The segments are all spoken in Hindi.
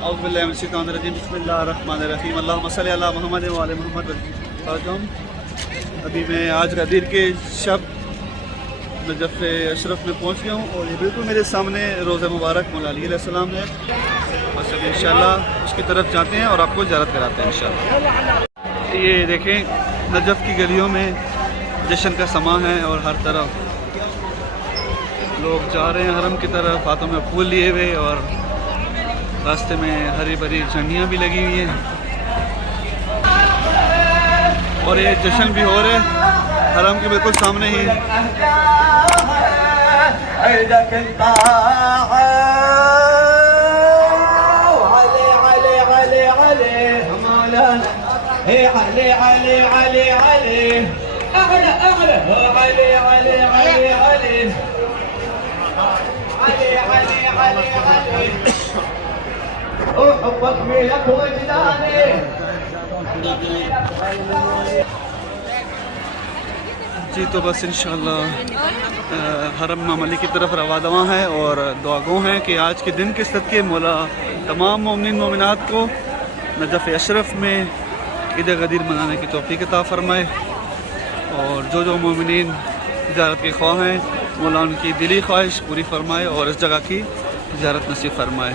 बिस्मिल्लाहिर्रहमानिर्रहीम अल्लाहुम्मा सल्ली अला मुहम्मद व आले मुहम्मद। अभी मैं आज गदीर के शब नजफ़ अशरफ में पहुँच गया हूँ और ये बिल्कुल मेरे सामने रोज़ा मुबारक मौला अली अलैहिस्सलाम है। बस अभी इंशाअल्लाह उसकी तरफ जाते हैं और आपको ज़ियारत कराते हैं इंशाअल्लाह। ये देखें नजफ़ की गलियों में जश्न का समा है और हर तरफ लोग जा रहे हैं हरम की तरफ, हाथों में फूल लिए हुए, और रास्ते में हरी भरी झंडियाँ भी लगी हुई हैं और ये जश्न भी हो रहा है हरम के बिल्कुल सामने ही। जी तो बस इंशाअल्लाह हरम इमाम अली की तरफ रवा है और दुआगो हैं कि आज के दिन के सदक़े मौला तमाम मोमिन मोमिनात को नजफ़ अशरफ में ईद गदीर मनाने की तौफ़ीक़ अता फ़रमाए, और जो मोमिनीन ज़ियारत के ख्वाह हैं मौला उनकी दिली ख्वाहिश पूरी फ़रमाए और इस जगह की ज़ियारत नसीब फ़रमाए।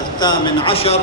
18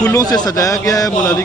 फूलों से सजाया गया है मौला अली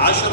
10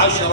10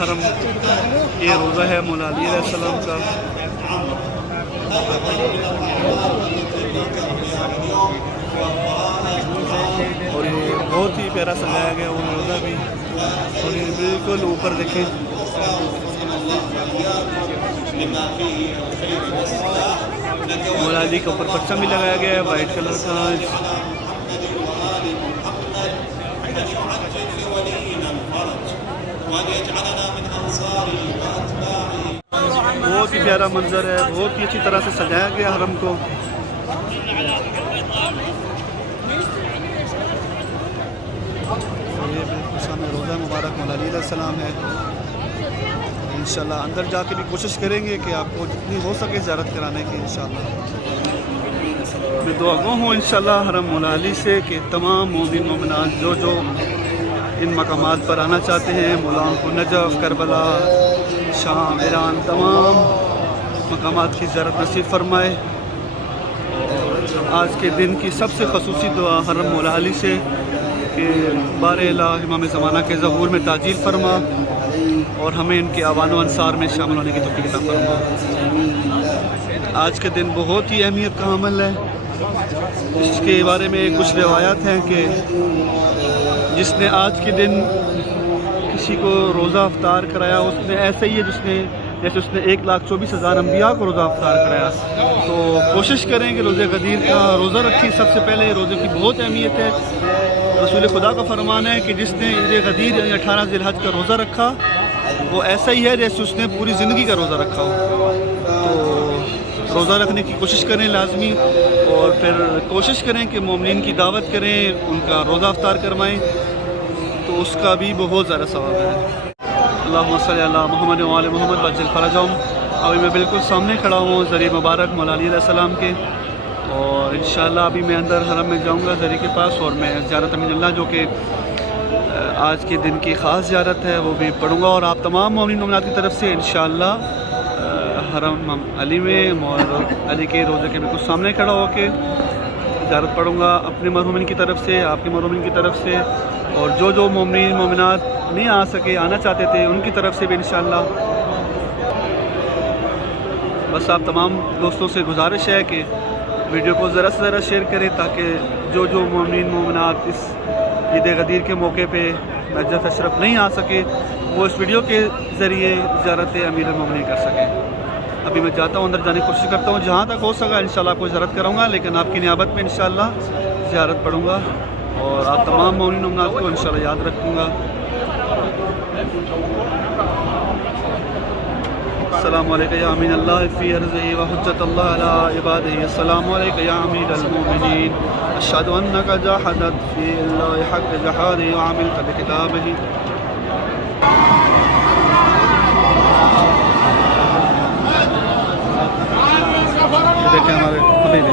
हरम ये रोज़ा है मौला अली अलैहिस्सलाम का। और ये बहुत ही प्यारा सजाया गया वो रोज़ा भी, और ये बिल्कुल ऊपर देखें मौला अली के ऊपर परचम भी लगाया गया है वाइट कलर का। बहुत ही प्यारा मंजर है, बहुत ही अच्छी तरह से सजाया गया हरम को। ये बिल्कुल सामने रोज़ा मुबारक मौला अली अलैहिस्सलाम है। इंशाल्लाह अंदर जाके भी कोशिश करेंगे कि आपको जितनी हो सके ज़ियारत कराने की इंशाल्लाह। मैं दुआगो हूँ इंशाल्लाह हरम मौला अली से कि तमाम मोमिन मोमिनात जो इन मकामात पर आना चाहते हैं मौला को नजफ़, करबला, शाम, ईरान तमाम मकामात की ज़ियारत नसीब फ़रमाए। आज के दिन की सबसे ख़ुसूसी दुआ हरम मौला अली से कि बारे इलाह इमाम ज़माना के ज़हूर में ताजील फ़रमा और हमें इनके आवान व अंसार में शामिल होने की तौफ़ीक़ अता फ़रमा। आज के दिन बहुत ही अहमियत का अमल है, इसके बारे में कुछ रिवायात हैं कि जिसने आज के दिन किसी को रोज़ा अफ्तार कराया उसने ऐसे ही है जैसे उसने 1,24,000 अम्बिया को रोज़ा अफ्तार कराया। तो कोशिश करें कि रोज़े गदीर का रोज़ा रखें। सबसे पहले रोज़े की बहुत अहमियत है। रसूल खुदा का फरमान है कि जिसने ईद गदीर यानी 18 ज़िलहज का रोज़ा रखा वो ऐसा ही है जैसे उसने पूरी ज़िंदगी का रोज़ा रखा हो। तो रोज़ा रखने की कोशिश करें लाजमी, और फिर कोशिश करें कि मोमिन की दावत करें, उनका रोज़ा अफ्तार करवाएं, तो उसका भी बहुत ज़्यादा सवाब है। अल्लाहुम्मा सल्ली अला मुहम्मद व आले मुहम्मद वअज्जिल फरजहुम। अभी मैं बिल्कुल सामने खड़ा हूँ ज़रिए मुबारक मौला अली अलैहिस्सलाम के, और इंशाअल्लाह अभी मैं अंदर हरम में जाऊँगा ज़रिए के पास, और मैं ज़ियारत अमीनुल्लाह जो कि आज के दिन की ख़ास ज़ियारत है वो भी पढ़ूँगा। और आप तमाम मोमिन मोमिनात की तरफ से इंशाअल्लाह हरम अली में और अली के रोज़े के बिल्कुल सामने खड़ा होकर ज़ियारत पढ़ूँगा अपने मरहूमिन की तरफ से, आपके मरहूमिन की तरफ से, और जो मोमिन मोमिनात नहीं आ सके, आना चाहते थे, उनकी तरफ से भी इंशाअल्लाह। बस आप तमाम दोस्तों से गुजारिश है कि वीडियो को ज़रा से ज़रा शेयर करें, ताकि जो मोमिन मोमिनात इस ईद गदीर के मौके पे नजफ़ अशरफ नहीं आ सके, वो इस वीडियो के ज़रिए ज़ियारत अमीरुल मोमिनीन कर सकें। अभी मैं जाता हूँ, अंदर जाने की कोशिश करता हूँ, जहाँ तक हो सका इंशाअल्लाह आपको ज़ियारत कराऊँगा, लेकिन आपकी नियाबत में इंशाअल्लाह ज़ियारत पढ़ूँगा, और आप तमाम मोमिन मोमिनात को इंशाअल्लाह याद रखूँगा। अस्सलामु अलैका या अमीन अल्लाह फ़ी अर्ज़िही व हुज्जतल्लाह अला इबादिही। अस्सलामु अलैका या अमीरुल मोमिनीन। अशहदु अन्नका जाहदत फ़िल्लाहि हक़्क़ जिहादिही व अमिलत बिकिताबिही। देखें हमारे हबीबी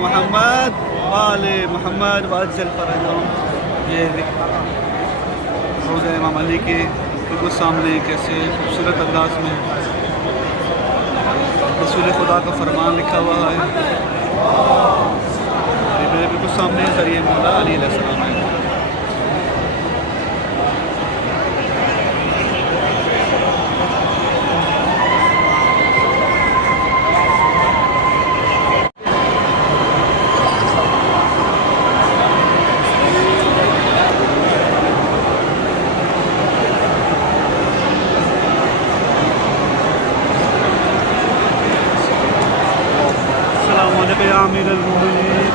मोहम्मद वाले मोहम्मद वअज्जिल फरजहुम। ये रोज़ा इमाम अली के बिल्कुल सामने कैसे खूबसूरत अंदाज में रसूल खुदा का फरमान लिखा हुआ है, ये मेरे बिल्कुल सामने ज़रिए मौला अली अलैहिस्सलाम है। या अमीरुल मोमिनीन।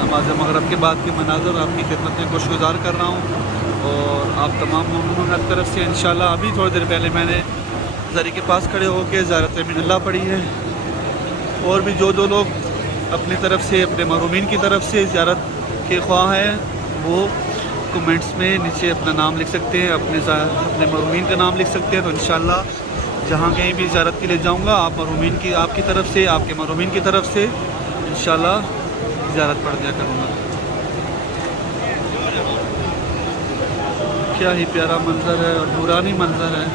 नमाज मगरब के बाद के मनाज़र आपकी खिदमत में खुशगुजार कर रहा हूँ और आप तमाम मोमिनों की तरफ से इंशाल्लाह अभी थोड़ी देर पहले मैंने ज़री के पास खड़े होकर ज़ियारत मिनल्लाह पढ़ी है। और भी जो लोग अपनी तरफ से अपने महरूमीन की तरफ से ज़ियारत के ख्वाह हैं वो कमेंट्स में नीचे अपना नाम लिख सकते हैं, अपने महरूमीन का नाम लिख सकते हैं। तो इंशाल्लाह जहाँ कहीं भी ज़ियारत के लिए जाऊँगा आप महरूमीन की आपकी तरफ से आपके महरूमीन की तरफ से इंशाल्लाह ज़ियारत पढ़ दिया करूँगा। क्या ही प्यारा मंज़र है और नूरानी मंज़र है।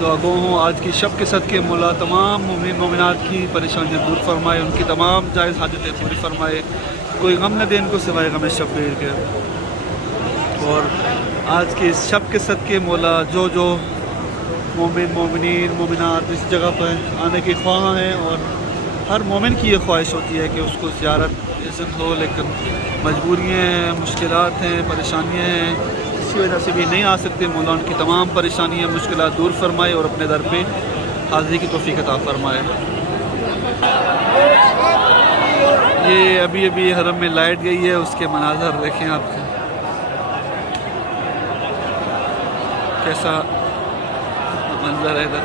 दुआ गो हूँ आज की शब के सदके मौला तमाम मोमिन मोमिनात की परेशानियाँ दूर फरमाए, उनकी तमाम जायज़ हाजतें पूरी फरमाए, कोई गम न दे इनको सिवाय गम शब्बीर के। और आज के इस शब के सदके मौला जो मोमिन मोमिनीन मोमिनात इस जगह पर आने के ख्वाह हैं और हर मोमिन की ये ख्वाहिश होती है कि उसको ज़ियारत इज़्ज़त हो, लेकिन मजबूरियाँ हैं, मुश्किलात हैं, परेशानियाँ हैं, इसी वजह से भी नहीं आ सकते। मौला उनकी तमाम परेशानियाँ मुश्किलात दूर फरमाए और अपने दर पे हाज़िरी की तौफ़ीक़ अता फरमाए। ये अभी हरम में लाइट गई है, उसके मनाज़र देखें आप कैसा मंज़र है इधर।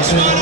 Bismillah.